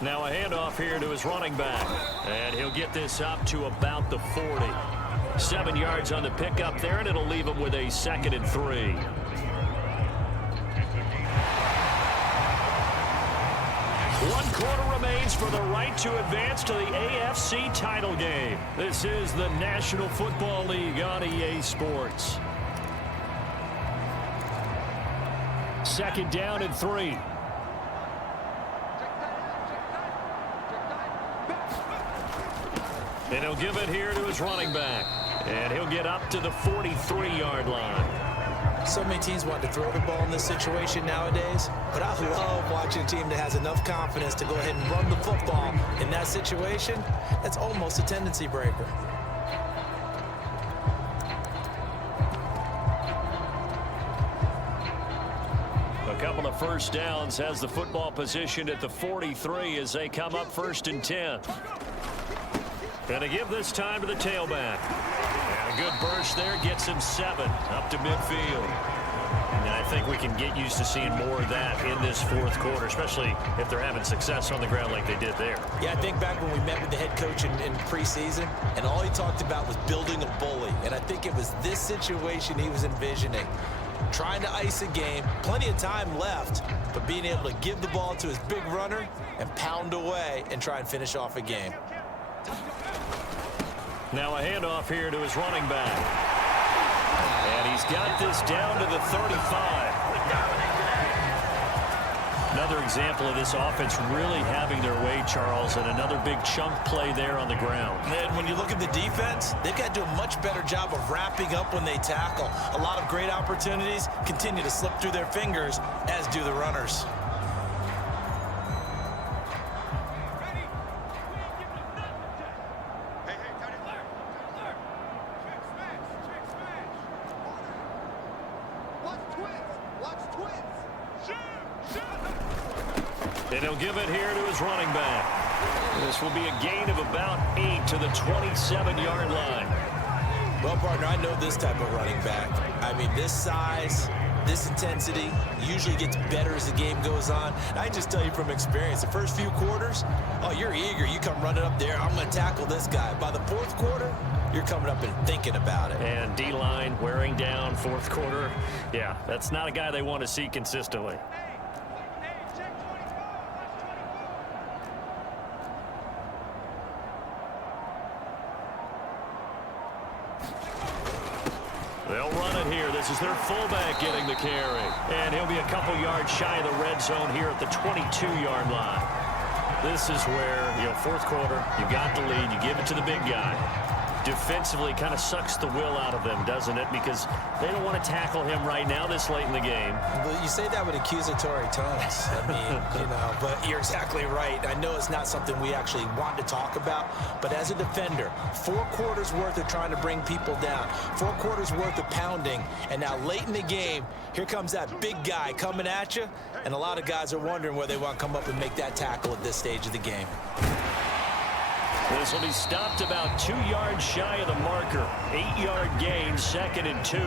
Now a handoff here to his running back. And he'll get this up to about the 40. 7 yards on the pickup there, and it'll leave him with a 2nd and 3. One quarter remains for the right to advance to the AFC title game. This is the National Football League on EA Sports. 2nd down and 3. And he'll give it here to his running back. And he'll get up to the 43-yard line. So many teams want to throw the ball in this situation nowadays, but I love watching a team that has enough confidence to go ahead and run the football in that situation. That's almost a tendency breaker. A couple of first downs, has the football position at the 43 as they come up 1st and 10. And to give this time to the tailback. And a good burst there gets him 7 up to midfield. And I think we can get used to seeing more of that in this 4th quarter, especially if they're having success on the ground like they did there. Yeah, I think back when we met with the head coach in preseason, and all he talked about was building a bully. And I think it was this situation he was envisioning. Trying to ice a game, plenty of time left, but being able to give the ball to his big runner and pound away and try and finish off a game. Now a handoff here to his running back. And he's got this down to the 35. Another example of this offense really having their way, Charles, and another big chunk play there on the ground. And when you look at the defense, they've got to do a much better job of wrapping up when they tackle. A lot of great opportunities continue to slip through their fingers, as do the runners. And he'll give it here to his running back. This will be a gain of about 8 to the 27-yard line. Well, partner, I know this type of running back. I mean, this size, this intensity usually gets better as the game goes on. I can just tell you from experience, the first few quarters, oh, you're eager. You come running up there, I'm going to tackle this guy. By the 4th quarter, you're coming up and thinking about it. And D-line wearing down 4th quarter. Yeah, that's not a guy they want to see consistently. They'll run it here. This is their fullback getting the carry. And he'll be a couple yards shy of the red zone here at the 22-yard line. This is where, 4th quarter, you got the lead. You give it to the big guy. Defensively kind of sucks the will out of them, doesn't it? Because they don't want to tackle him right now this late in the game. Well, you say that with accusatory tones. I mean, but you're exactly right. I know it's not something we actually want to talk about, but as a defender, 4 quarters worth of trying to bring people down, 4 quarters worth of pounding, and now late in the game, here comes that big guy coming at you, and a lot of guys are wondering where they want to come up and make that tackle at this stage of the game. This will be stopped about 2 yards shy of the marker. 8-yard gain, 2nd and 2.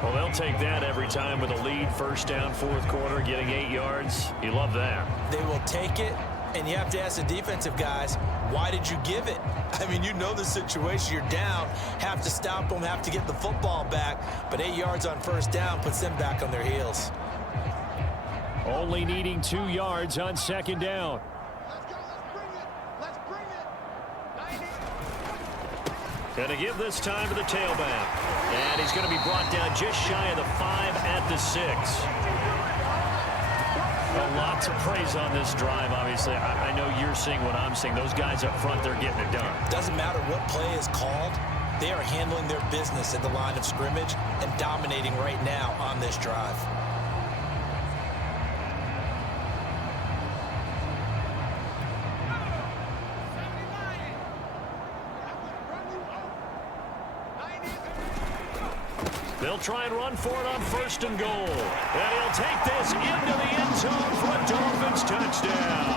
Well, they'll take that every time with a lead. First down, 4th quarter, getting 8 yards. You love that. They will take it, and you have to ask the defensive guys, why did you give it? I mean, you know the situation. You're down, have to stop them, have to get the football back, but 8 yards on first down puts them back on their heels. Only needing 2 yards on 2nd down. And to give this time to the tailback. And he's going to be brought down just shy of the 5 at the 6. Well, lots of praise on this drive, obviously. I know you're seeing what I'm seeing. Those guys up front, they're getting it done. Doesn't matter what play is called. They are handling their business at the line of scrimmage and dominating right now on this drive. They'll try and run for it on 1st and goal. And he'll take this into the end zone for a Dolphins touchdown.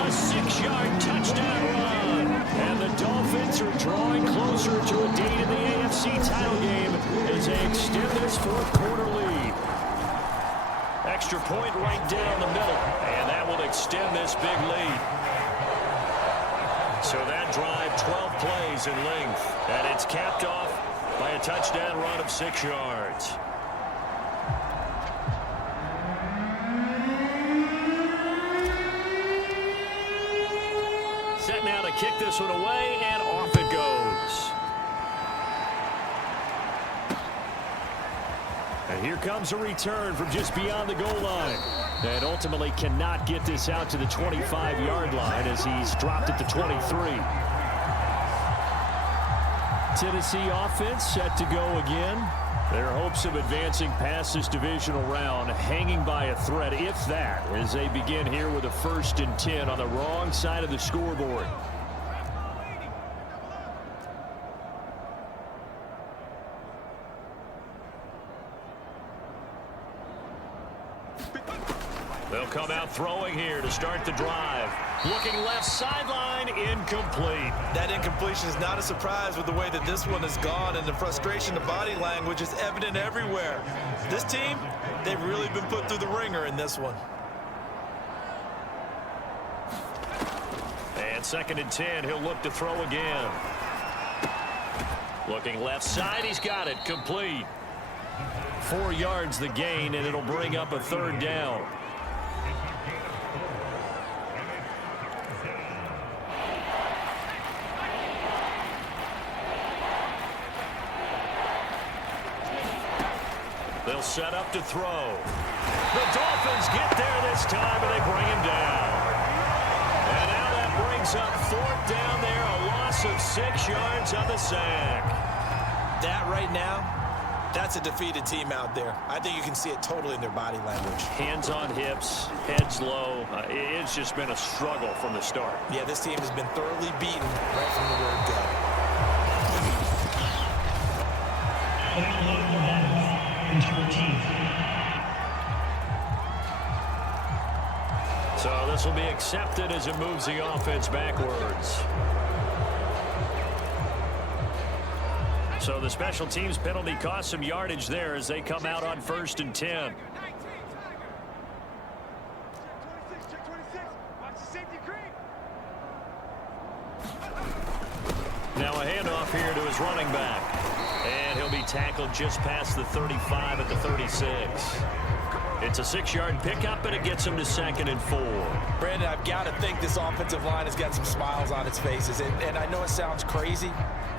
A 6-yard touchdown run. And the Dolphins are drawing closer to a date in the AFC title game as they extend this 4th-quarter lead. Extra point right down the middle. And that will extend this big lead. So that drive, 12 plays in length. And it's capped off by a touchdown run of 6 yards. Set now to kick this one away, and off it goes. And here comes a return from just beyond the goal line. And ultimately cannot get this out to the 25-yard line as he's dropped at the 23. Tennessee offense set to go again. Their hopes of advancing past this divisional round hanging by a thread, if that, as they begin here with a 1st and 10 on the wrong side of the scoreboard. They'll come out throwing here to start the drive. Looking left sideline, incomplete. That incompletion is not a surprise with the way that this one has gone, and the frustration, the body language is evident everywhere. This team, they've really been put through the ringer in this one. And 2nd and 10, he'll look to throw again. Looking left side, he's got it, complete. 4 yards the gain, and it'll bring up a 3rd down. They'll set up to throw. The Dolphins get there this time, and they bring him down. And now that brings up 4th down there, a loss of 6 yards on the sack. That right now, that's a defeated team out there. I think you can see it totally in their body language. Hands on hips, heads low. It's just been a struggle from the start. Yeah, this team has been thoroughly beaten right from the word go. So this will be accepted as it moves the offense backwards. So the special teams penalty cost some yardage there as they come out on 1st and 10. Now a handoff here to his running back. And he'll be tackled just past the 35 at the 36. It's a 6-yard pickup, and it gets him to 2nd and 4. Brandon, I've got to think this offensive line has got some smiles on its faces. And I know it sounds crazy,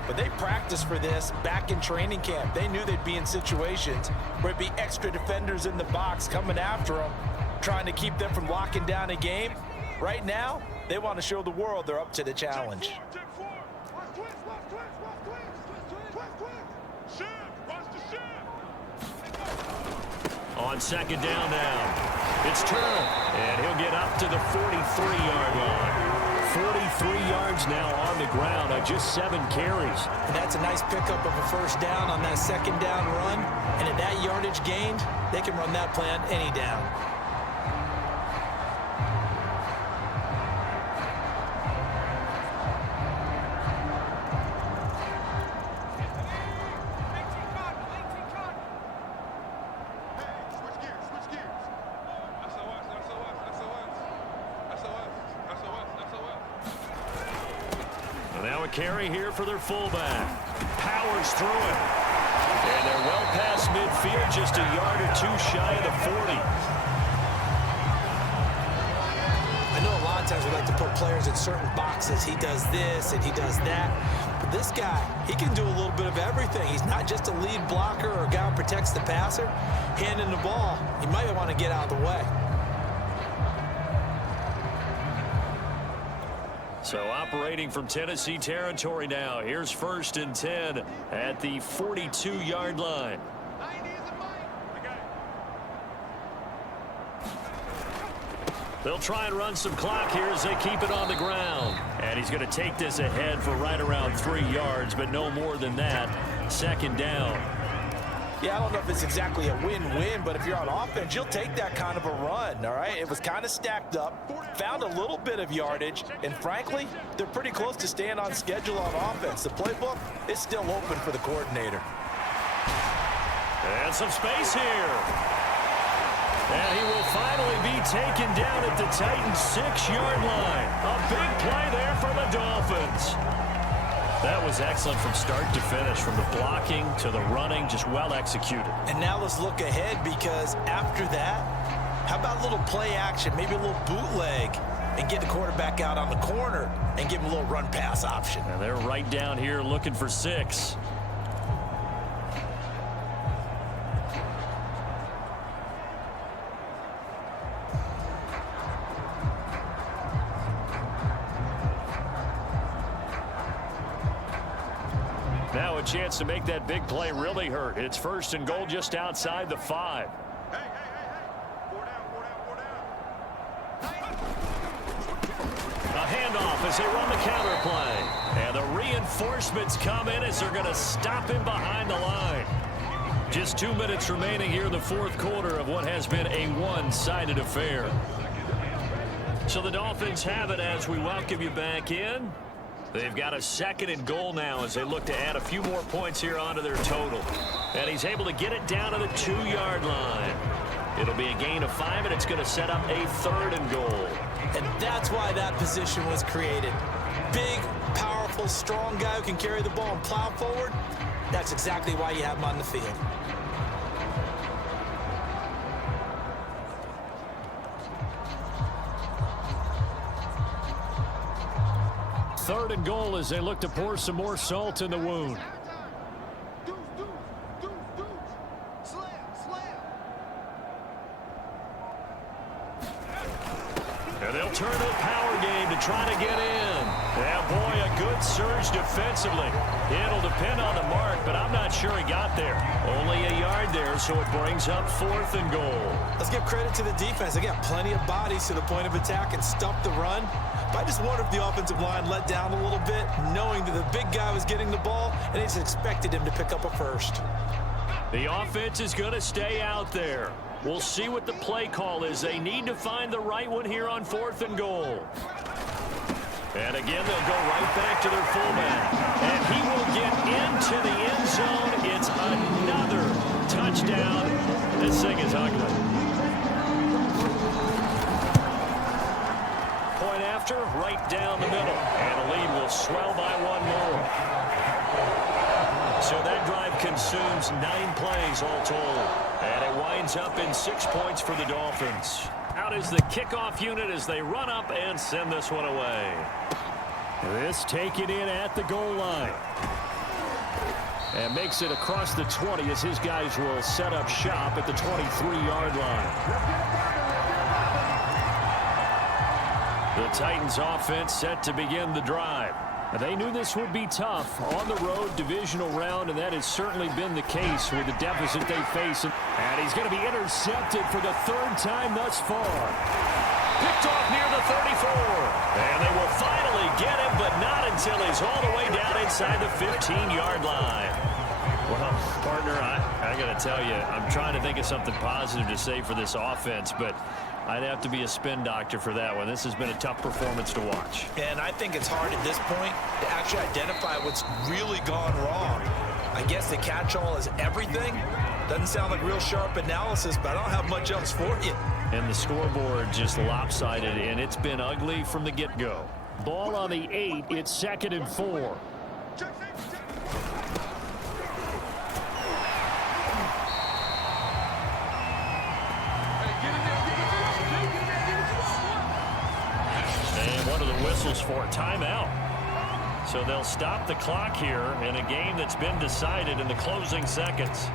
but they practiced for this back in training camp. They knew they'd be in situations where it'd be extra defenders in the box coming after them, trying to keep them from locking down a game. Right now, they want to show the world they're up to the challenge. On 2nd down now. It's Turner, and he'll get up to the 43-yard line. 43 yards now on the ground on just 7 carries. And that's a nice pickup of a 1st down on that 2nd down run. And at that yardage gained, they can run that play on any down. Carry here for their fullback. Powers through it. And they're well past midfield, just a yard or 2 shy of the 40. I know a lot of times we like to put players in certain boxes. He does this and he does that. But this guy, he can do a little bit of everything. He's not just a lead blocker or a guy who protects the passer. Handing the ball, he might want to get out of the way. So operating from Tennessee territory now. Here's 1st and 10 at the 42-yard line. They'll try and run some clock here as they keep it on the ground. And he's going to take this ahead for right around 3 yards, but no more than that. 2nd down. Yeah, I don't know if it's exactly a win-win, but if you're on offense, you'll take that kind of a run, all right? It was kind of stacked up, found a little bit of yardage, and frankly, they're pretty close to staying on schedule on offense. The playbook is still open for the coordinator. And some space here. And he will finally be taken down at the Titans' 6-yard line. A big play there for the Dolphins. That was excellent from start to finish, from the blocking to the running, just well executed. And now let's look ahead, because after that, how about a little play action, maybe a little bootleg, and get the quarterback out on the corner and give him a little run pass option. And they're right down here looking for 6. Now a chance to make that big play really hurt. It's 1st and goal just outside the 5. Hey. 4 down. A handoff as they run the counter play. And the reinforcements come in as they're going to stop him behind the line. Just 2 minutes remaining here in the 4th quarter of what has been a one-sided affair. So the Dolphins have it as we welcome you back in. They've got a 2nd and goal now as they look to add a few more points here onto their total. And he's able to get it down to the 2-yard line. It'll be a gain of 5, and it's going to set up a 3rd and goal. And that's why that position was created. Big, powerful, strong guy who can carry the ball and plow forward. That's exactly why you have him on the field. Third and goal as they look to pour some more salt in the wound. And they'll turn to the power game to try to get in. Yeah, boy, a good surge defensively. It'll depend on the mark, but I'm not sure he got there. Only a yard there, so it brings up 4th and goal. Let's give credit to the defense. They got plenty of bodies to the point of attack and stop the run. But I just wonder if the offensive line let down a little bit, knowing that the big guy was getting the ball, and they just expected him to pick up a 1st. The offense is going to stay out there. We'll see what the play call is. They need to find the right one here on 4th and goal. And again, they'll go right back to their fullback. And he will get into the end zone. It's another touchdown. This thing is ugly. Point after, right down the middle. And the lead will swell by 1 more. So that drive consumes 9 plays all told. And it winds up in 6 points for the Dolphins. Out is the kickoff unit as they run up and send this one away. This taken in at the goal line. And makes it across the 20 as his guys will set up shop at the 23-yard line. The Titans offense set to begin the drive. They knew this would be tough on the road divisional round, and that has certainly been the case with the deficit they face. And he's going to be intercepted for the 3rd time thus far. Picked off near the 34. And they will finally get him, but not until he's all the way down inside the 15-yard line. Well, partner, I got to tell you, I'm trying to think of something positive to say for this offense, but I'd have to be a spin doctor for that one. This has been a tough performance to watch. And I think it's hard at this point to actually identify what's really gone wrong. I guess the catch-all is everything. Doesn't sound like real sharp analysis, but I don't have much else for you. And the scoreboard just lopsided, and it's been ugly from the get-go. Ball on the 8, it's 2nd and 4. And one of the whistles for a timeout. So they'll stop the clock here in a game that's been decided in the closing seconds.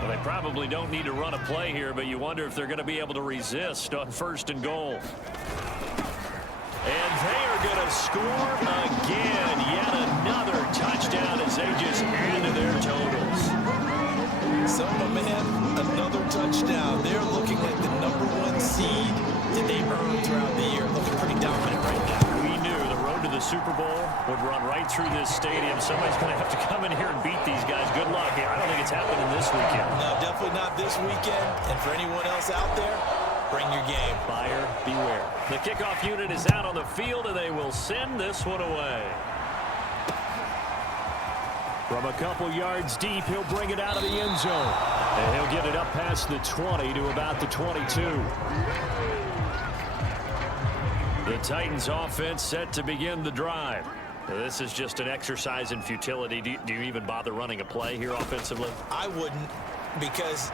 Well, they probably don't need to run a play here, but you wonder if they're going to be able to resist on 1st and goal. And they are going to score again. Yet another touchdown as they just add to their totals. So, my man, another touchdown. They're looking like the #1 seed that they've earned throughout the year. Looking pretty dominant right now. We knew the road to the Super Bowl would run right through this stadium. Somebody's going to have to come in here and beat these guys. Good luck. I don't think it's happening this weekend. No, definitely not this weekend. And for anyone else out there, bring your game. Buyer beware. The kickoff unit is out on the field, and they will send this one away. From a couple yards deep, he'll bring it out of the end zone. And he'll get it up past the 20 to about the 22. The Titans offense set to begin the drive. Now, this is just an exercise in futility. Do you even bother running a play here offensively? I wouldn't, because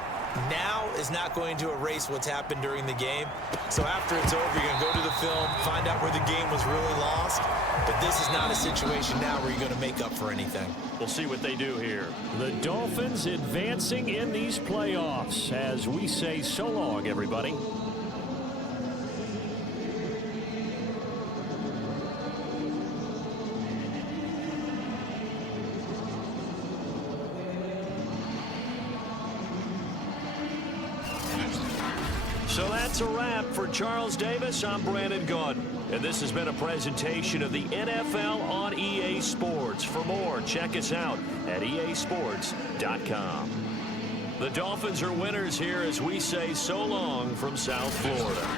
now is not going to erase what's happened during the game. So after it's over, you're going to go to the film, find out where the game was really lost. But this is not a situation now where you're going to make up for anything. We'll see what they do here. The Dolphins advancing in these playoffs as we say so long, everybody. So that's a wrap for Charles Davis. I'm Brandon Gaudin, and this has been a presentation of the NFL on EA Sports. For more, check us out at easports.com. The Dolphins are winners here as we say so long from South Florida.